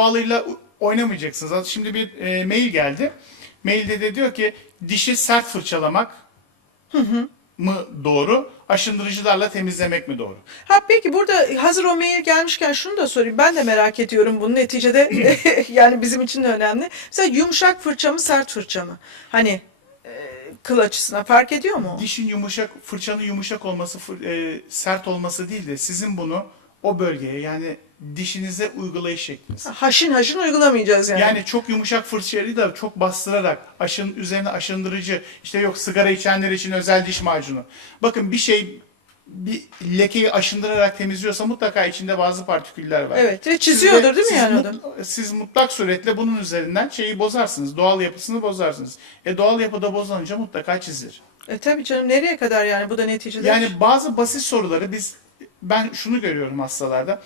doğalıyla oynamayacaksınız. Şimdi bir e, mail geldi. Mailde de diyor ki dişi sert fırçalamak mı doğru, aşındırıcılarla temizlemek mi doğru? Ha peki burada hazır o mail gelmişken şunu da sorayım. Ben de merak ediyorum bunu neticede yani bizim için de önemli. Mesela yumuşak fırça mı sert fırça mı? Hani e, kıl açısına fark ediyor mu? Dişin yumuşak, fırçanın yumuşak olması, fır- e, sert olması değil de sizin bunu o bölgeye yani dişinize uygulayış şekliniz. Haşin haşin uygulamayacağız yani. Yani çok yumuşak fırçayı da çok bastırarak aşın üzerine aşındırıcı işte yok sigara içenler için özel diş macunu. Bakın bir şey bir lekeyi aşındırarak temizliyorsa mutlaka içinde bazı partiküller var. Evet ve Siz de- çiziyordur değil mi yani adam? Siz mutlak suretle bunun üzerinden şeyi bozarsınız. Doğal yapısını bozarsınız. E doğal yapıda bozulunca mutlaka çizilir. E tabii canım nereye kadar yani bu da neticede. Yani bazı basit soruları biz ben şunu görüyorum hastalarda.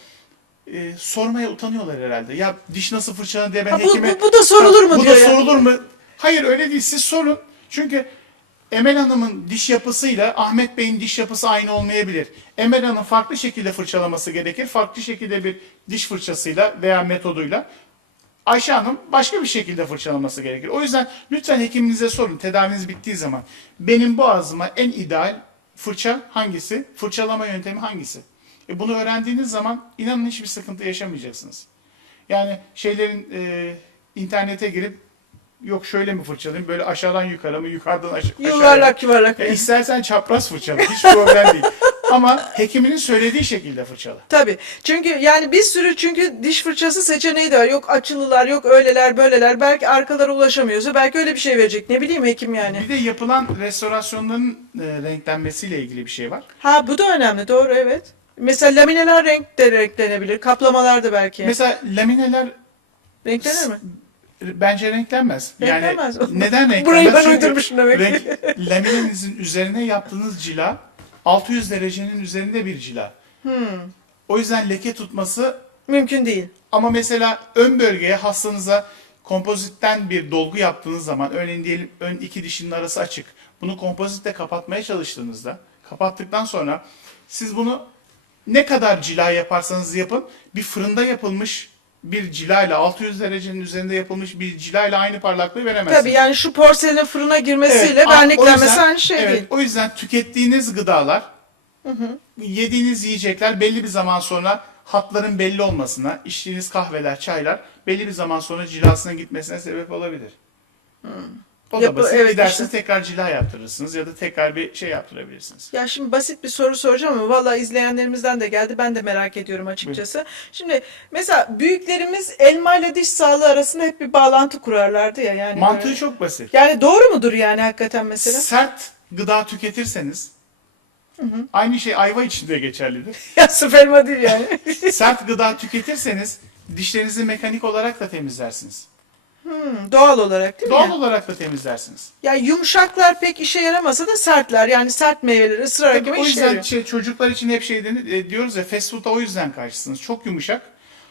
E, sormaya utanıyorlar herhalde. Ya diş nasıl fırçalanır diye ben Ha, bu, hekime bu, bu da sorulur mu bu diyor da yani. sorulur mu? Hayır öyle değil. Siz sorun. Çünkü Emel Hanım'ın diş yapısıyla Ahmet Bey'in diş yapısı aynı olmayabilir. Emel Hanım farklı şekilde fırçalaması gerekir. Farklı şekilde bir diş fırçasıyla veya metoduyla Ayşe Hanım başka bir şekilde fırçalaması gerekir. O yüzden lütfen hekiminize sorun tedaviniz bittiği zaman. Benim boğazıma en ideal fırça hangisi? Fırçalama yöntemi hangisi? E bunu öğrendiğiniz zaman inanın hiçbir sıkıntı yaşamayacaksınız. Yani şeylerin e, internete girip yok şöyle mi fırçalayayım böyle aşağıdan yukarı mı yukarıdan aşağı Yuvarlak yuvarlak. E, istersen çapraz fırçala hiç problem değil. Ama hekiminin söylediği şekilde fırçala. Tabii. Çünkü yani bir sürü çünkü diş fırçası seçeneği de var. Yok açılılar, yok öyleler, böyleler. Belki arkalara ulaşamıyorsa belki öyle bir şey verecek. Ne bileyim hekim yani. Bir de yapılan restorasyonların e, renklenmesiyle ilgili bir şey var. Ha bu da önemli. Doğru evet. Mesela lamineler renk de renklenebilir. Kaplamalar da belki. Mesela lamineler Renklenir mi? bence renklenmez. Renklenmez. Yani neden renklenmez? Burayı ben Çünkü uydurmuşum demek ki. renk, laminenizin üzerine yaptığınız cila 600 derecenin üzerinde bir cila. Hmm. O yüzden leke tutması Mümkün değil. ama mesela ön bölgeye hastanıza kompozitten bir dolgu yaptığınız zaman örneğin diyelim ön iki dişinin arası açık. Bunu kompozitle kapatmaya çalıştığınızda kapattıktan sonra siz bunu ne kadar cila yaparsanız yapın bir fırında yapılmış bir cilayla 600 derecenin üzerinde yapılmış bir cilayla aynı parlaklığı veremezsiniz. Tabii yani şu porselenin fırına girmesiyle Evet, yüzden- aynı şey evet, değil. O yüzden tükettiğiniz gıdalar, yediğiniz yiyecekler belli bir zaman sonra hatların belli olmasına, içtiğiniz kahveler, çaylar belli bir zaman sonra cilasına gitmesine sebep olabilir. O da Yapı- basit. evet, Gidersiniz tekrar cila yaptırırsınız ya da tekrar bir şey yaptırabilirsiniz. Ya şimdi basit bir soru soracağım ama valla izleyenlerimizden de geldi. Ben de merak ediyorum açıkçası. Şimdi mesela büyüklerimiz elma ile diş sağlığı arasında hep bir bağlantı kurarlardı ya. Yani Mantığı böyle. çok basit. Yani doğru mudur yani hakikaten mesela? Sert gıda tüketirseniz aynı şey ayva için de geçerlidir. ya sırf elma değil yani. Sert gıda tüketirseniz dişlerinizi mekanik olarak da temizlersiniz. Hmm, doğal olarak değil mi? Doğal yani? olarak da temizlersiniz. Ya yumuşaklar pek işe yaramasa da sertler. Yani sert meyveleri ısırarak Tabii yemek o işe yüzden yarıyor. şey, çocuklar için hep şey denir, e, diyoruz ya fast food'a o yüzden karşısınız. Çok yumuşak.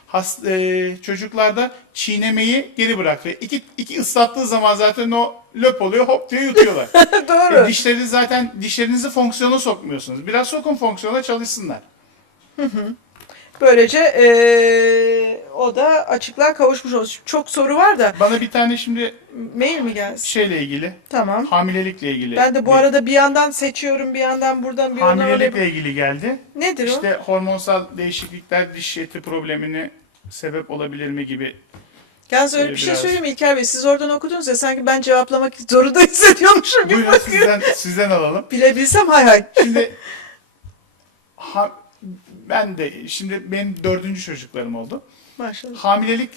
Has, e, çocuklarda çiğnemeyi geri bırak ve iki, iki ıslattığı zaman zaten o löp oluyor hop diye yutuyorlar. doğru. e, dişleri zaten dişlerinizi fonksiyona sokmuyorsunuz. Biraz sokun fonksiyona çalışsınlar. Böylece eee, o da açıklığa kavuşmuş olsun. Çok soru var da Bana bir tane şimdi mail mi gelsin? şeyle ilgili, Tamam. hamilelikle ilgili. Ben de bu arada bir yandan seçiyorum, bir yandan buradan bir yandan oraya. hamilelikle ilgili geldi. Nedir o? İşte hormonsal değişiklikler diş eti problemini sebep olabilir mi gibi Yalnız öyle Ee, bir şey biraz- söyleyeyim mi İlker Bey? Siz oradan okudunuz ya sanki ben cevaplamak zorunda hissediyormuşum gibi. Buyurun sizden, sizden alalım. Bilebilsem hay hay. Şimdi ha, ben de şimdi benim dördüncü çocuklarım oldu. Maşallah. Hamilelik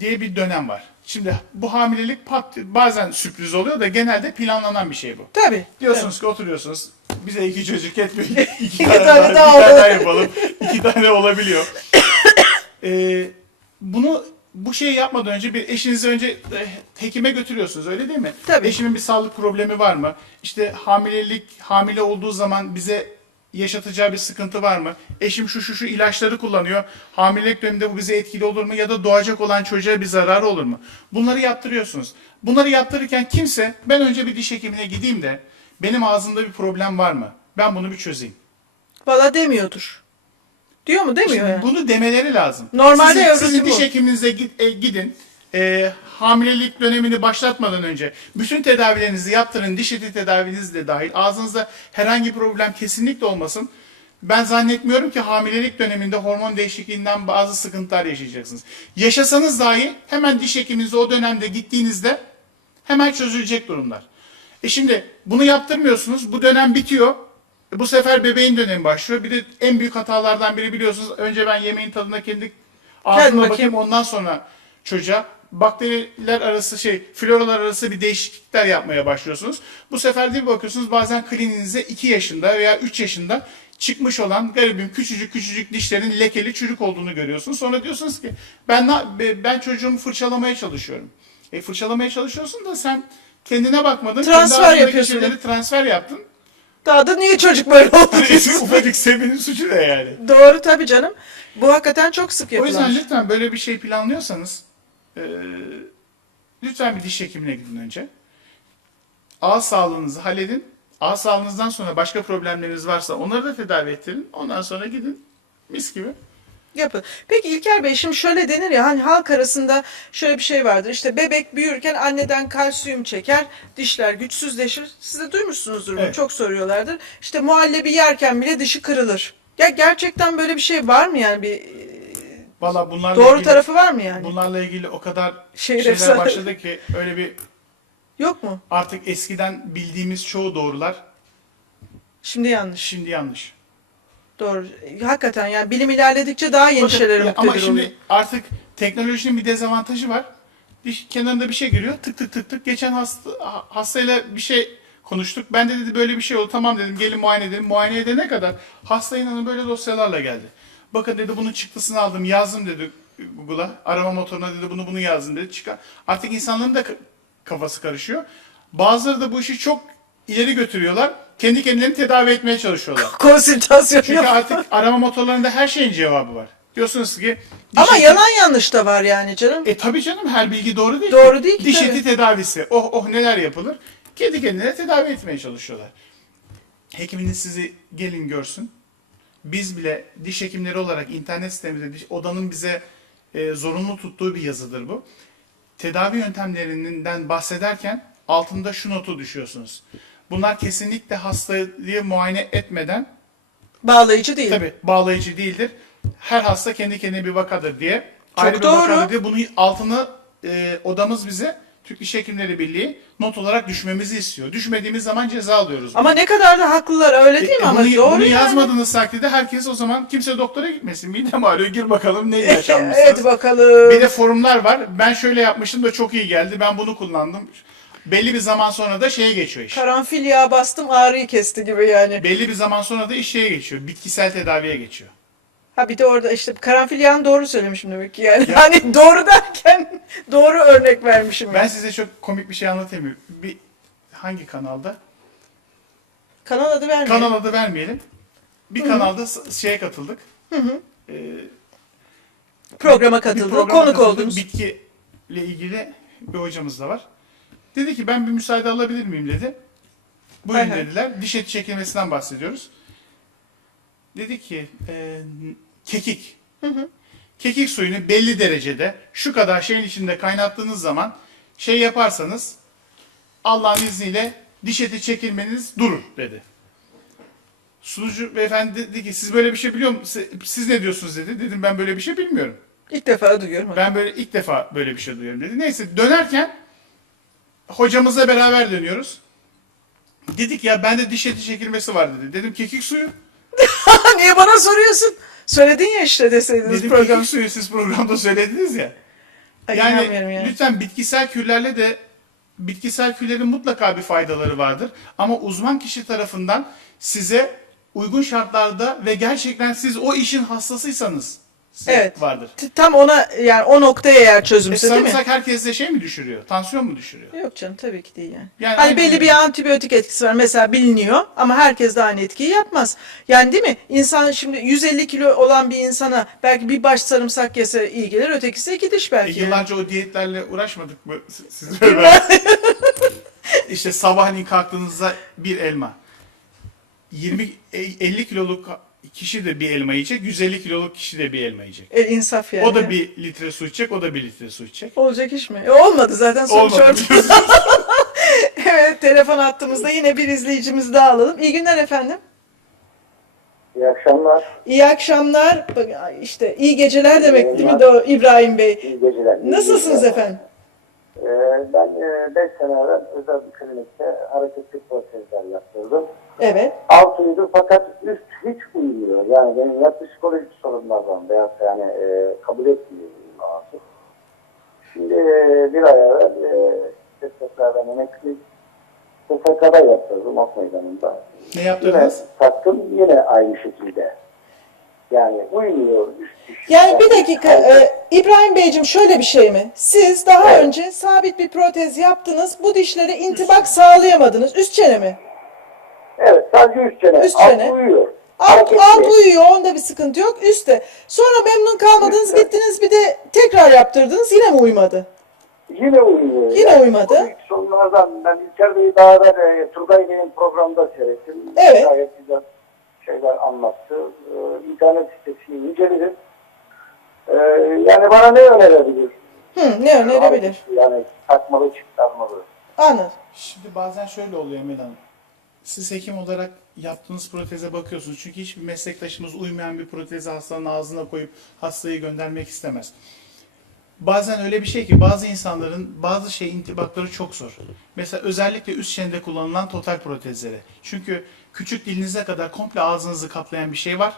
diye bir dönem var. Şimdi bu hamilelik pat, bazen sürpriz oluyor da genelde planlanan bir şey bu. Tabii. Diyorsunuz ki oturuyorsunuz bize iki çocuk yetmiyor. iki İki tane, tane daha, daha daha yapalım. İki tane olabiliyor. Ee, bunu bu şeyi yapmadan önce bir eşinizi önce e, hekime götürüyorsunuz öyle değil mi? Tabii. Eşimin bir sağlık problemi var mı? İşte hamilelik hamile olduğu zaman bize yaşatacağı bir sıkıntı var mı? Eşim şu şu şu ilaçları kullanıyor. Hamilelik döneminde bu bize etkili olur mu? Ya da doğacak olan çocuğa bir zararı olur mu? Bunları yaptırıyorsunuz. Bunları yaptırırken kimse ben önce bir diş hekimine gideyim de benim ağzımda bir problem var mı? Ben bunu bir çözeyim. Valla demiyordur. Diyor mu demiyor Şimdi yani. bunu demeleri lazım. Normalde sizin, sizin diş hekiminize git- e, gidin. E, hamilelik dönemini başlatmadan önce bütün tedavilerinizi yaptırın. Diş eti tedaviniz de dahil. Ağzınızda herhangi bir problem kesinlikle olmasın. Ben zannetmiyorum ki hamilelik döneminde hormon değişikliğinden bazı sıkıntılar yaşayacaksınız. Yaşasanız dahi hemen diş hekiminize o dönemde gittiğinizde hemen çözülecek durumlar. E şimdi bunu yaptırmıyorsunuz. Bu dönem bitiyor. E bu sefer bebeğin dönemi başlıyor. Bir de en büyük hatalardan biri biliyorsunuz. Önce ben yemeğin tadına kendi ağzıma bakayım. bakayım ondan sonra çocuğa bakteriler arası şey floralar arası bir değişiklikler yapmaya başlıyorsunuz. Bu sefer de bir bakıyorsunuz bazen kliniğinize 2 yaşında veya 3 yaşında çıkmış olan garibim küçücük küçücük dişlerin lekeli çürük olduğunu görüyorsunuz. Sonra diyorsunuz ki ben ben çocuğumu fırçalamaya çalışıyorum. E fırçalamaya çalışıyorsun da sen kendine bakmadın. Transfer yapıyorsun. transfer yaptın. Daha da niye çocuk böyle oldu diyorsun. Ufacık sevinin suçu ne yani? Doğru tabii canım. Bu hakikaten çok sık O yapılan. yüzden lütfen böyle bir şey planlıyorsanız e, lütfen bir diş hekimine gidin önce. Ağız sağlığınızı halledin. Ağız sağlığınızdan sonra başka problemleriniz varsa onları da tedavi ettirin. Ondan sonra gidin mis gibi. Yapın. Peki İlker Bey şimdi şöyle denir ya hani halk arasında şöyle bir şey vardır. İşte bebek büyürken anneden kalsiyum çeker, dişler güçsüzleşir. Siz de duymuşsunuzdur bunu. Evet. Çok soruyorlardır. İşte muhallebi yerken bile dişi kırılır. Ya gerçekten böyle bir şey var mı yani bir Valla bunlarla doğru ilgili, tarafı var mı yani? bunlarla ilgili o kadar Şehir şeyler efsane. başladı ki öyle bir Yok mu? artık eskiden bildiğimiz çoğu doğrular Şimdi yanlış. şimdi yanlış. Doğru. Hakikaten yani bilim ilerledikçe daha yeni Bakın, şeylere ya ama şimdi oluyor. artık teknolojinin bir dezavantajı var. Diş kenarında bir şey giriyor. Tık tık tık tık. Geçen hasta ha- hastayla bir şey konuştuk. Ben de dedi böyle bir şey oldu. Tamam dedim gelin muayene edelim. Muayene edene kadar hasta inanın böyle dosyalarla geldi. Bakın dedi bunun çıktısını aldım yazdım dedi Google'a. Arama motoruna dedi bunu bunu yazdım dedi. Çıkar. Artık insanların da ka- kafası karışıyor. Bazıları da bu işi çok ileri götürüyorlar. Kendi kendilerini tedavi etmeye çalışıyorlar. Konsültasyon Çünkü yap- artık arama motorlarında her şeyin cevabı var. Diyorsunuz ki Ama eti- yalan yanlış da var yani canım. E tabii canım her bilgi doğru değil Doğru değil ki, Diş tabii. eti tedavisi. Oh oh neler yapılır. Kendi kendine tedavi etmeye çalışıyorlar. Hekiminiz sizi gelin görsün. Biz bile diş hekimleri olarak internet sitemizde diş, odanın bize e, zorunlu tuttuğu bir yazıdır bu. Tedavi yöntemlerinden bahsederken altında şu notu düşüyorsunuz. Bunlar kesinlikle hastayı muayene etmeden Bağlayıcı değil. Tabii bağlayıcı değildir. Her hasta kendi kendine bir vakadır diye. Çok ayrı bir doğru. vakadır diye. Bunu altını e, odamız bize Türk Diş Hekimleri Birliği not olarak düşmemizi istiyor. Düşmediğimiz zaman ceza alıyoruz. Ama ne kadar da haklılar öyle değil mi? E, Ama bunu, doğru bunu yani. yazmadığınız takdirde herkes o zaman kimse doktora gitmesin. Midem ağrıyor gir bakalım ne yaşanmışsınız. evet bakalım. Bir de forumlar var. Ben şöyle yapmıştım da çok iyi geldi. Ben bunu kullandım. Belli bir zaman sonra da şeye geçiyor iş. Karanfil yağı bastım ağrıyı kesti gibi yani. Belli bir zaman sonra da iş şeye geçiyor. Bitkisel tedaviye geçiyor. Ha bir de orada işte karanfil yağını doğru söylemişim demek ki yani. Ya- Hani doğru derken doğru örnek vermişim. Ben size çok komik bir şey anlatayım. Bir hangi kanalda? Kanal adı vermeyelim. Kanal adı vermeyelim. Bir kanalda s- şeye katıldık. Ee, Programa bir katıldı. programa Konuk katıldık. oldunuz. Bitkiyle ilgili bir hocamız da var. Dedi ki ben bir müsaade alabilir miyim dedi. Buyurun Hay hay. dediler. Diş eti çekilmesinden bahsediyoruz. Dedi ki e, kekik. Kekik suyunu belli derecede şu kadar şeyin içinde kaynattığınız zaman şey yaparsanız Allah'ın izniyle diş eti çekilmeniz durur dedi. Sunucu beyefendi dedi ki siz böyle bir şey biliyor musunuz? Siz ne diyorsunuz dedi. Dedim ben böyle bir şey bilmiyorum. İlk defa duyuyorum. Ben böyle ilk defa böyle bir şey duyuyorum dedi. Neyse dönerken hocamızla beraber dönüyoruz. Dedik ya bende diş eti çekilmesi var dedi. Dedim kekik suyu. Niye bana soruyorsun? Söyledin ya işte deseydiniz Dedim program. kekik suyu siz programda söylediniz ya. Ay, Yani, yani. lütfen bitkisel kürlerle de bitkisel kürlerin mutlaka bir faydaları vardır. Ama uzman kişi tarafından size uygun şartlarda ve gerçekten siz o işin hastasıysanız Evet. vardır. T- Tam ona yani o noktaya eğer E, çözümse değil mi? sarımsak herkeste şey mi düşürüyor? Tansiyon mu düşürüyor? Yok canım tabii ki değil yani. Yani hani aynı belli bir antibiyotik etkisi var mesela biliniyor ama herkes de aynı etkiyi yapmaz. Yani değil mi? İnsan şimdi 150 kilo olan bir insana belki bir baş sarımsak yese iyi gelir ötekisi iki diş E, belki. yıllarca o diyetlerle uğraşmadık mı siz- siz ben? işte sabahleyin kalktığınızda bir elma. 20 e, 50 kiloluk kişi de bir elma yiyecek. 150 kiloluk kişi de bir elma yiyecek. El insaf yani. O da bir litre su içecek, o da bir litre su içecek. Olacak iş mi? E, olmadı zaten sonuç Olmadı. ortada. evet telefon attığımızda yine bir izleyicimizi daha alalım. İyi günler efendim. İyi akşamlar, İyi akşamlar. Bak, işte iyi geceler demek değil mi de o İbrahim Bey? iyi geceler. iyi Nasılsınız geceler. efendim? Ee, ben 5 sene evvel özel bir klinikte hareketli protezler yaptırdım. Evet. Alt uydu fakat üst hiç uymuyor. Yani benim ya psikolojik sorunlardan da yani e, kabul etmiyor ağzı. Şimdi e, bir ay evvel e, desteklerden emekli SSK'da yaptırdım ok meydanında. Ne Yine yaptınız? taktım yine aynı şekilde. Yani uymuyor. Yani bir dakika e, İbrahim Beyciğim şöyle bir şey mi? Siz daha Evet. önce sabit bir protez yaptınız. Bu dişlere intibak sağlayamadınız. Üst çene mi? Evet sadece üst çene. Üst Alt çene. uyuyor. Alt, alt uyuyor onda bir sıkıntı yok. Üstte. Sonra memnun kalmadınız Üstte. gittiniz bir de tekrar yaptırdınız yine mi uymadı? Yine uymuyor. Yine uymadı. Bu ilk sorunlardan ben İlker Bey'i daha evvel e, Turgay Bey'in programda seyrettim. Evet. Gayet güzel şeyler anlattı. Ee, internet sitesini inceledim. Ee, yani bana ne önerebilir? Hı, ne önerebilir? Yani takmalı çıkarmalı. Anladım. Şimdi bazen şöyle oluyor Emel Hanım. Siz hekim olarak yaptığınız proteze bakıyorsunuz. Çünkü hiçbir meslektaşımız uymayan bir protezi hastanın ağzına koyup hastayı göndermek istemez. Bazen öyle bir şey ki bazı insanların bazı şey intibakları çok zor. Mesela özellikle üst çenede kullanılan total protezleri. Çünkü küçük dilinize kadar komple ağzınızı kaplayan bir şey var.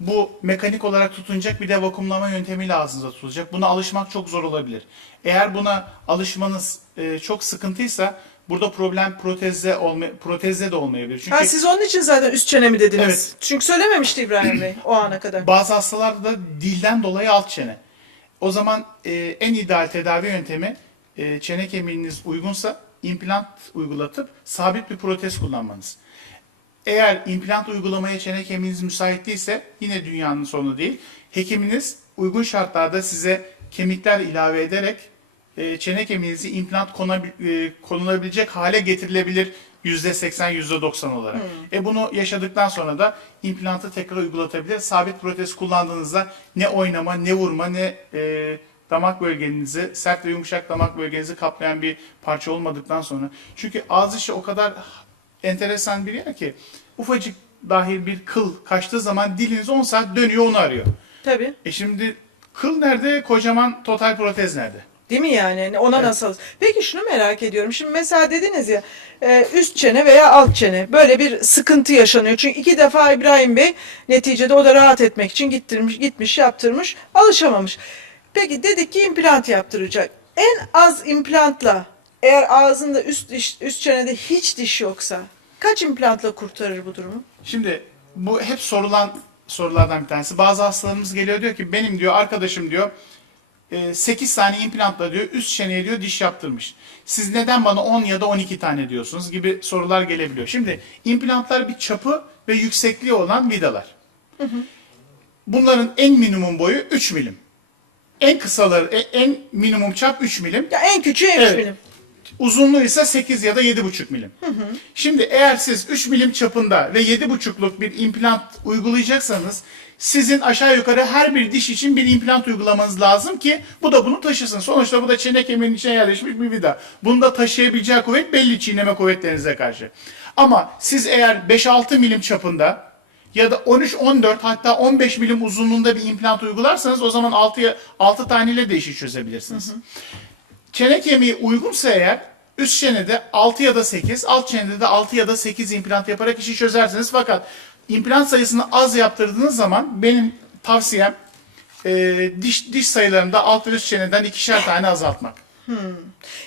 Bu mekanik olarak tutunacak bir de vakumlama yöntemiyle ağzınıza tutulacak. Buna alışmak çok zor olabilir. Eğer buna alışmanız e, çok sıkıntıysa burada problem protezde olma, protezde de olmayabilir. Çünkü Ha, siz onun için zaten üst çene mi dediniz? Evet. Çünkü söylememişti İbrahim Bey o ana kadar. bazı hastalarda da dilden dolayı alt çene. O zaman e, en ideal tedavi yöntemi e, çene kemiğiniz uygunsa implant uygulatıp sabit bir protez kullanmanız. Eğer implant uygulamaya çene kemiğiniz müsait değilse yine dünyanın sonu değil. Hekiminiz uygun şartlarda size kemikler ilave ederek e, çene kemiğinizi implant konabil- e, konulabilecek hale getirilebilir %80 %90 olarak. E bunu yaşadıktan sonra da implantı tekrar uygulatabilir. Sabit protez kullandığınızda ne oynama, ne vurma, ne e, damak bölgenizi, sert ve yumuşak damak bölgenizi kaplayan bir parça olmadıktan sonra. Çünkü ağız işi o kadar enteresan bir yer ki ufacık dahil bir kıl kaçtığı zaman diliniz 10 saat dönüyor onu arıyor. Tabii. E şimdi kıl nerede? Kocaman total protez nerede? Değil mi yani? Ona nasıl? Peki şunu merak ediyorum. Şimdi mesela dediniz ya e, üst çene veya alt çene böyle bir sıkıntı yaşanıyor. Çünkü iki defa İbrahim Bey neticede o da rahat etmek için gittirmiş, gitmiş, yaptırmış, alışamamış. Peki dedik ki implant yaptıracak. En az implantla eğer ağzında üst diş, üst çenede hiç diş yoksa kaç implantla kurtarır bu durumu? Şimdi bu hep sorulan sorulardan bir tanesi. Bazı hastalarımız geliyor diyor ki benim diyor arkadaşım diyor 8 tane implantla diyor üst çeneye diyor diş yaptırmış. Siz neden bana 10 ya da 12 tane diyorsunuz gibi sorular gelebiliyor. Şimdi implantlar bir çapı ve yüksekliği olan vidalar. Bunların en minimum boyu 3 milim. En kısaları, e- en minimum çap 3 milim. Ya en küçüğü en Evet. milim. Uzunluğu ise 8 ya da 7,5 milim. Şimdi eğer siz 3 milim çapında ve 7,5'luk bir implant uygulayacaksanız sizin aşağı yukarı her bir diş için bir implant uygulamanız lazım ki bu da bunu taşısın. Sonuçta bu da çene kemiğinin içine yerleşmiş bir vida. Bunu da taşıyabileceği kuvvet belli çiğneme kuvvetlerinize karşı. Ama siz eğer 5-6 milim çapında ya da 13-14 hatta 15 milim uzunluğunda bir implant uygularsanız o zaman 6, 6 taneyle de işi çözebilirsiniz. Çene kemiği uygunsa eğer üst çenede 6 ya da 8, alt çenede de 6 ya da 8 implant yaparak işi çözersiniz. Fakat implant sayısını az yaptırdığınız zaman benim tavsiyem e, diş diş sayılarını da alt ve üst çeneden ikişer tane azaltmak.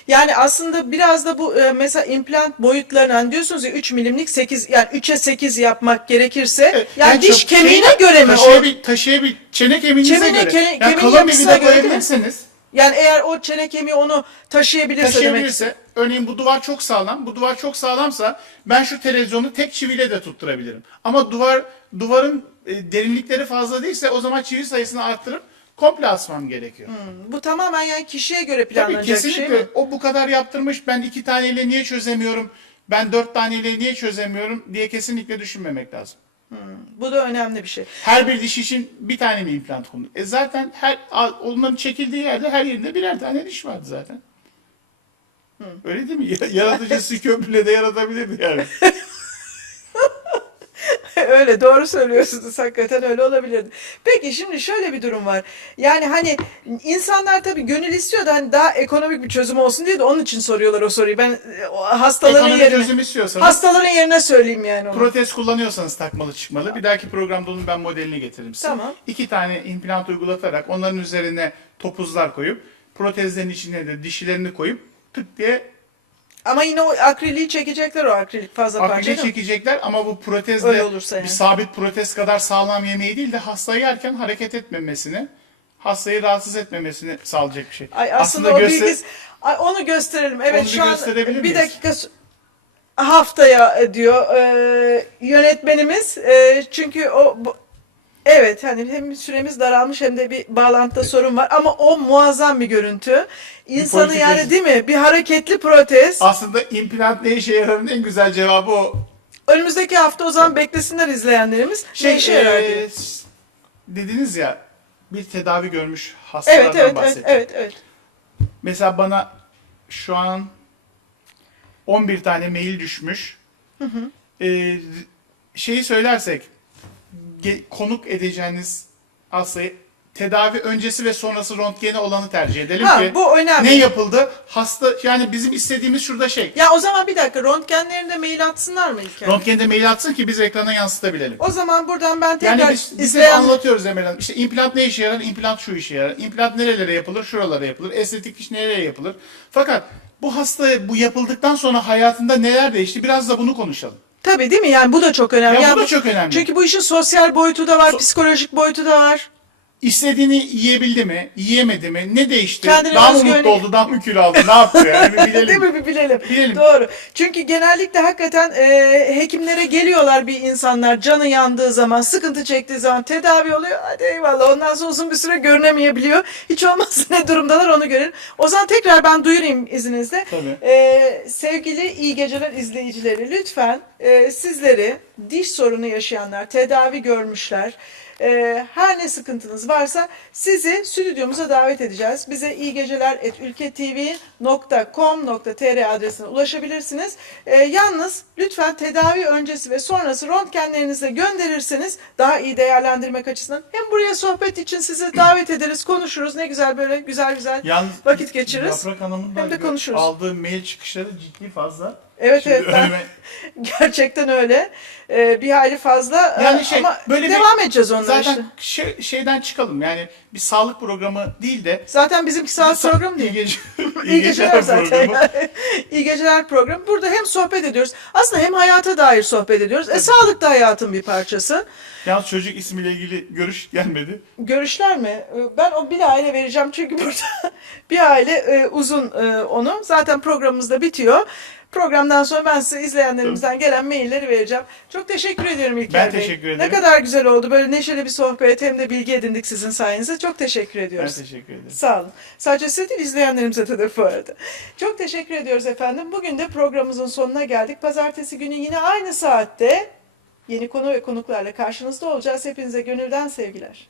Yani aslında biraz da bu e, mesela implant boyutlarını hani diyorsunuz ya 3 milimlik 8 yani 3'e 8 yapmak gerekirse Evet, yani, diş çok- kemiğine şey- göre mi? Taşıyabil, taşıyabil, çene kemiğinize Kemiğine, göre. ke- yani kalın bir vida koyabilirsiniz. Yani eğer o çene kemiği onu taşıyabilirse, demek. taşıyabilirse, örneğin bu duvar çok sağlam, bu duvar çok sağlamsa ben şu televizyonu tek çiviyle de tutturabilirim. Ama duvar duvarın e, derinlikleri fazla değilse o zaman çivi sayısını arttırıp komple asmam gerekiyor. Bu tamamen yani kişiye göre Tabii planlanacak şey kesinlikle mi? o bu kadar yaptırmış ben iki taneyle niye çözemiyorum, ben dört taneyle niye çözemiyorum diye kesinlikle düşünmemek lazım. Bu da önemli bir şey. Her bir diş için bir tane mi implant konulur? E zaten her onların çekildiği yerde her yerinde birer tane diş vardı zaten. Öyle değil mi? Ya- Yaratıcısı köprüle de yaratabilirdi yani. öyle doğru söylüyorsunuz hakikaten öyle olabilirdi. Peki şimdi şöyle bir durum var. Yani hani insanlar tabii gönül istiyor da hani daha ekonomik bir çözüm olsun diye de onun için soruyorlar o soruyu. Ben e, hastaların Ekonomik yerine çözüm istiyorsanız hastaların yerine söyleyeyim yani onu. protez kullanıyorsanız takmalı çıkmalı. Bir dahaki programda onun ben modelini getiririm size. Tamam. İki tane implant uygulatarak onların üzerine topuzlar koyup protezlerin içine de dişilerini koyup tık diye Ama yine o akriliği çekecekler o akrilik fazla parça akrilik değil mi? çekecekler ama bu protez Öyle de olursa yani. bir sabit protez kadar sağlam yemeği değil de hastayı yerken hareket etmemesini, hastayı rahatsız etmemesini sağlayacak bir şey. Ay aslında, o göster- bilgi Ay, onu gösterelim. Evet Onu şu an bir dakika haftaya e, diyor e, yönetmenimiz. E, çünkü o bu- evet hani hem süremiz daralmış hem de bir bağlantıda sorun var ama o muazzam bir görüntü. İnsanı politik yani değil mi? Bir hareketli protez. Aslında implant ne işe yararın en güzel cevabı o. Önümüzdeki hafta o zaman beklesinler izleyenlerimiz. Şey, ne işe yarar diye. e, s- dediniz ya bir tedavi görmüş hastalardan Evet evet evet bahsettiniz. evet evet. Mesela bana şu an 11 tane mail düşmüş. Ee, şeyi söylersek konuk edeceğiniz hastayı tedavi öncesi ve sonrası röntgeni olanı tercih edelim Ha ki bu önemli. ne yapıldı? Hasta yani bizim istediğimiz şurada şey. Ya o zaman bir dakika röntgenlerinde mail atsınlar mı İlker? Röntgende mail atsın ki biz ekrana yansıtabilelim. O zaman buradan ben tekrar Yani biz, biz izleyen anlatıyoruz Emel Hanım. İşte implant ne işe yarar? İmplant şu işe yarar. İmplant nerelere yapılır? Şuralara yapılır. Estetik iş nereye yapılır? Fakat bu hasta bu yapıldıktan sonra hayatında neler değişti? Biraz da bunu konuşalım. Tabii değil mi? Yani bu da çok önemli. Ya bu Yani da çok önemli. Çünkü bu işin sosyal boyutu da var, psikolojik boyutu da var. İstediğini yiyebildi mi? Yiyemedi mi? Ne değişti? Kendine daha mı mutlu oldu? Daha mı kilo aldı? Ne yaptı yani? Bir bilelim. Değil mi? Bir bilelim. Bilelim. Doğru. Çünkü genellikle hakikaten e, hekimlere geliyorlar bir insanlar canı yandığı zaman, sıkıntı çektiği zaman tedavi oluyor. Hadi eyvallah. Ondan sonra uzun bir süre görünemeyebiliyor. Hiç olmazsa ne durumdalar onu görelim. O zaman tekrar ben duyurayım izninizle. Tabii. E, sevgili iyi geceler izleyicileri lütfen e, sizleri diş sorunu yaşayanlar, tedavi görmüşler, e, her ne sıkıntınız varsa sizi stüdyomuza davet edeceğiz. Bize iyi geceler ülketv.com.tr adresine ulaşabilirsiniz. E, yalnız lütfen tedavi öncesi ve sonrası röntgenlerinizi gönderirseniz daha iyi değerlendirmek açısından hem buraya sohbet için sizi davet ederiz, konuşuruz. Ne güzel böyle güzel güzel Yalnız vakit geçiririz. Yaprak Hanım'ın Hem de konuşuruz. aldığı mail çıkışları ciddi fazla. Evet Şimdi evet ben önüme- gerçekten öyle. Ee, bir hayli fazla Yani Ee, şey, ama böyle bir- devam edeceğiz onlara Zaten işte. şey- şeyden çıkalım yani bir sağlık programı değil de Zaten bizimki saat Sa- programı İyi, değil. gece, İyi geceler zaten. programı. yani. İyi geceler programı. Burada hem sohbet ediyoruz. Aslında hem hayata dair sohbet ediyoruz. E sağlık da hayatın bir parçası. Yalnız çocuk ismiyle ilgili görüş gelmedi. Görüşler mi? Ee, Ben o bir aile vereceğim çünkü burada bir aile e, uzun e, onu. Zaten programımız da bitiyor. Programdan sonra ben size izleyenlerimizden gelen mailleri vereceğim. Çok teşekkür ediyorum İlker Ben Bey. teşekkür Ne ederim. kadar güzel oldu. Böyle neşeli bir sohbet hem de bilgi edindik sizin sayenizde. Çok teşekkür Ben ediyoruz. teşekkür ederim. Sağ olun. Sadece size değil izleyenlerimize de, de bu arada. Çok teşekkür ediyoruz efendim. Bugün de programımızın sonuna geldik. Pazartesi günü yine aynı saatte yeni konu ve konuklarla karşınızda olacağız. Hepinize gönülden sevgiler.